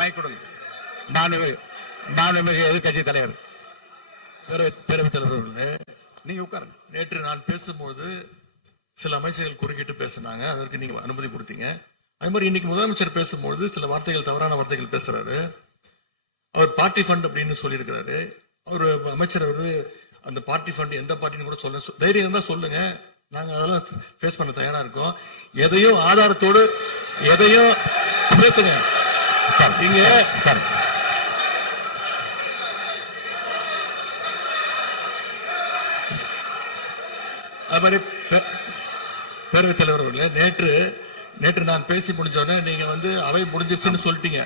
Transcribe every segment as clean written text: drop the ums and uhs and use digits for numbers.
Mic கொடுங்க. மாண்புமிகு எதிர்கட்சி தலைவர் பேரவைத் தலைவர், நீங்க உட்காருங்க. நேற்று நான் பேசும்போது சில அமைச்சர்கள் குறுக்கிட்டு பேசினாங்க, அதற்கு நீங்க அனுமதி கொடுத்தீங்க. அதே மாதிரி இன்னைக்கு முதலமைச்சர் பேசும்போது சில வார்த்தைகள், தவறான வார்த்தைகள் பேசுறாரு. அவர் பார்ட்டி ஃபண்ட் அப்படின்னு சொல்லியிருக்கிறாரு. அவர் அமைச்சர் அந்த பார்ட்டி ஃபண்ட் எந்த பார்ட்டின்னு கூட சொல்ல தைரியம் இருந்தா சொல்லுங்க, நாங்க அதெல்லாம் ஃபேஸ் பண்ண தயாரா இருக்கோம். எதையும் ஆதாரத்தோடு எதையும் பேசுங்க. நீங்க அது மாதிரி பேரவைத் தலைவர் அவர்களே, நேற்று நான் பேசி முடிஞ்சோடனே நீங்க அவை முடிஞ்சிருச்சுன்னு சொல்லிட்டீங்க.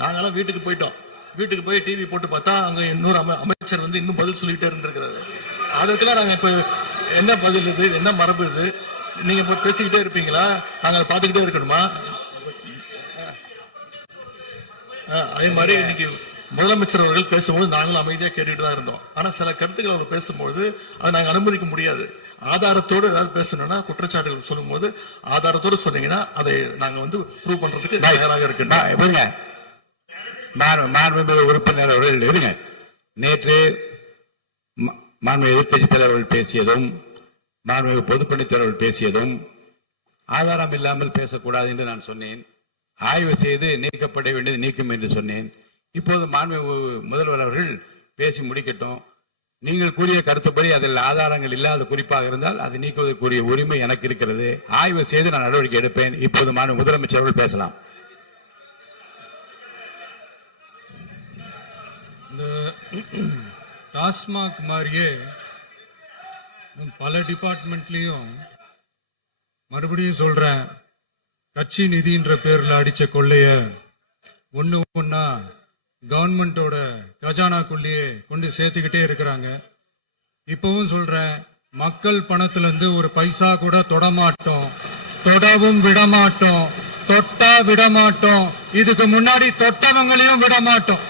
நாங்கெல்லாம் வீட்டுக்கு போயிட்டோம். வீட்டுக்கு போய் டிவி போட்டு பார்த்தா அங்க இன்னொரு அமைச்சர் இன்னும் பதில் சொல்லிட்டே இருந்திருக்கிறாரு. அதற்கெல்லாம் நாங்க இப்ப என்ன பதில் இது, என்ன மரபு இது? நீங்க இப்ப பேசிக்கிட்டே இருப்பீங்களா? நாங்க அதை பார்த்துக்கிட்டே இருக்கணுமா? அதே மாதிரி இன்னைக்கு முதலமைச்சர் அவர்கள் பேசும்போது நாங்களும் அமைதியா கேட்டுட்டு தான் இருந்தோம். ஆனா சில கருத்துக்கள் அவர் பேசும்போது அதை நாங்க அனுமதிக்க முடியாது. ஆதாரத்தோடு ஏதாவது பேசணும்னா, குற்றச்சாட்டுகள் சொல்லும் போது ஆதாரத்தோடு சொன்னீங்கன்னா அதை நாங்க ப்ரூவ் பண்றதுக்கு தயாராக இருக்கு. மாண்புமிகு உறுப்பினர் அவர்கள் இருங்க. நேற்று மாண்புமிகு எதிர்கட்சி தலைவர்கள் பேசியதும், மாண்புமிகு பொதுப்பணித் தலைவர்கள் பேசியதும் ஆதாரம் இல்லாமல் பேசக்கூடாது என்று நான் சொன்னேன். ஆய்வு செய்து நீக்கப்பட வேண்டியது நீக்கும் என்று சொன்னேன். இப்போது மாண்புமிகு முதல்வர் அவர்கள் பேசி முடிக்கட்டும். நீங்கள் கூறிய கருத்துப்படி அதில் ஆதாரங்கள் இல்லாத குறிப்பாக இருந்தால் அது நீக்குவதற்குரிய உரிமை எனக்கு இருக்கிறது. ஆய்வு செய்து நான் நடவடிக்கை எடுப்பேன். இப்போது மாண்புமிகு முதலமைச்சர் அவர்கள் பேசலாம். இந்த டாஸ்மாக் மாதிரியே பல டிபார்ட்மெண்ட்லயும், மறுபடியும் சொல்றேன், கட்சி நிதின்ற பேர்ல அடிச்ச கொள்ளைய ஒன்னா கவர்மெண்டோட கஜானாக்குள்ளேயே கொண்டு சேர்த்துக்கிட்டே இருக்கிறாங்க. இப்பவும் சொல்றேன், மக்கள் பணத்துல இருந்து ஒரு பைசா கூட தொடமாட்டோம், தொடவும் விடமாட்டோம், தொட்டா விடமாட்டோம், இதுக்கு முன்னாடி தொட்டவங்களையும் விடமாட்டோம்.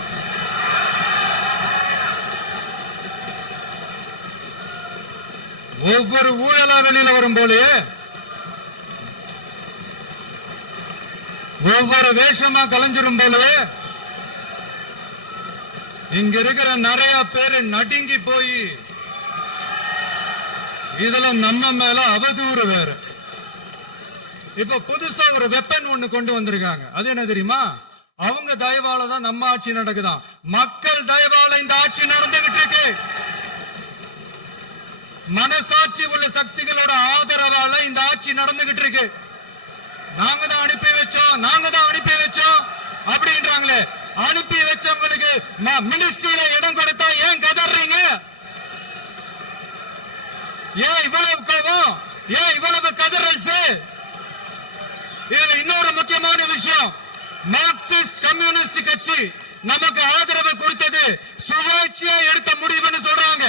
ஒவ்வொரு ஊழலா வெளியில வரும் போலே, ஒவ்வொரு வேஷமா கலைஞ்சிரும் போலே, இங்க இருக்கிற நிறைய பேரு நடுங்கி போய் இதுல நம்ம மேல அவதூறு வேற. இப்ப புதுசா ஒரு வெப்பன் ஒண்ணு கொண்டு வந்திருக்காங்க. அது என்ன தெரியுமா? அவங்க தயவால தான் நம்ம ஆட்சி நடக்குதான். மக்கள் தயவால இந்த ஆட்சி நடந்துகிட்டு இருக்கு. மனசாட்சி உள்ள சக்திகளோட ஆதரவால இந்த ஆட்சி நடந்துகிட்டு இருக்கு. நாங்க தான் அனுப்பி வச்சோம் அப்படின்றாங்களே. அனுப்பி வச்சவங்களுக்கு மினிஸ்ட்ரியில இடம் கொடுத்தா ஏன் கதறீங்க? ஏன் இவ்வளவு கோபம்? ஏன் இவ்வளவு கதறல்ஸ்? இதுல இன்னொரு முக்கியமான விஷயம், மார்க்சிஸ்ட் கம்யூனிஸ்ட் கட்சி நமக்கு ஆதரவு கொடுத்தது சுயேட்சையா எடுத்த முடிவுன்னு சொல்றாங்க.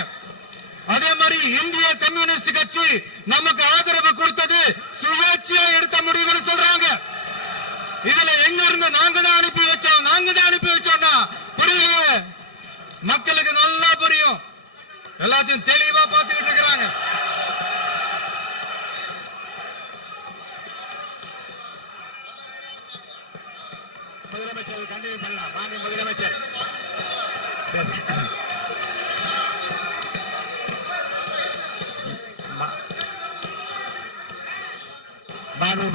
அதே மாதிரி இந்திய கம்யூனிஸ்ட் கட்சி நமக்கு ஆதரவு கொடுத்தது சுயேட்சையா எடுத்த முடிவுன்னு சொல்றாங்க. இதுல எங்க இருந்து நாங்க தான் அனுப்பி வச்சோம்னா புரியலையே. மக்களுக்கு நல்லா புரியும், எல்லாத்தையும் தெளிவா பார்த்துக்கிட்டு இருக்கிறாங்க. முதலமைச்சர் கண்டிப்பா பண்ணலாம். முதலமைச்சர்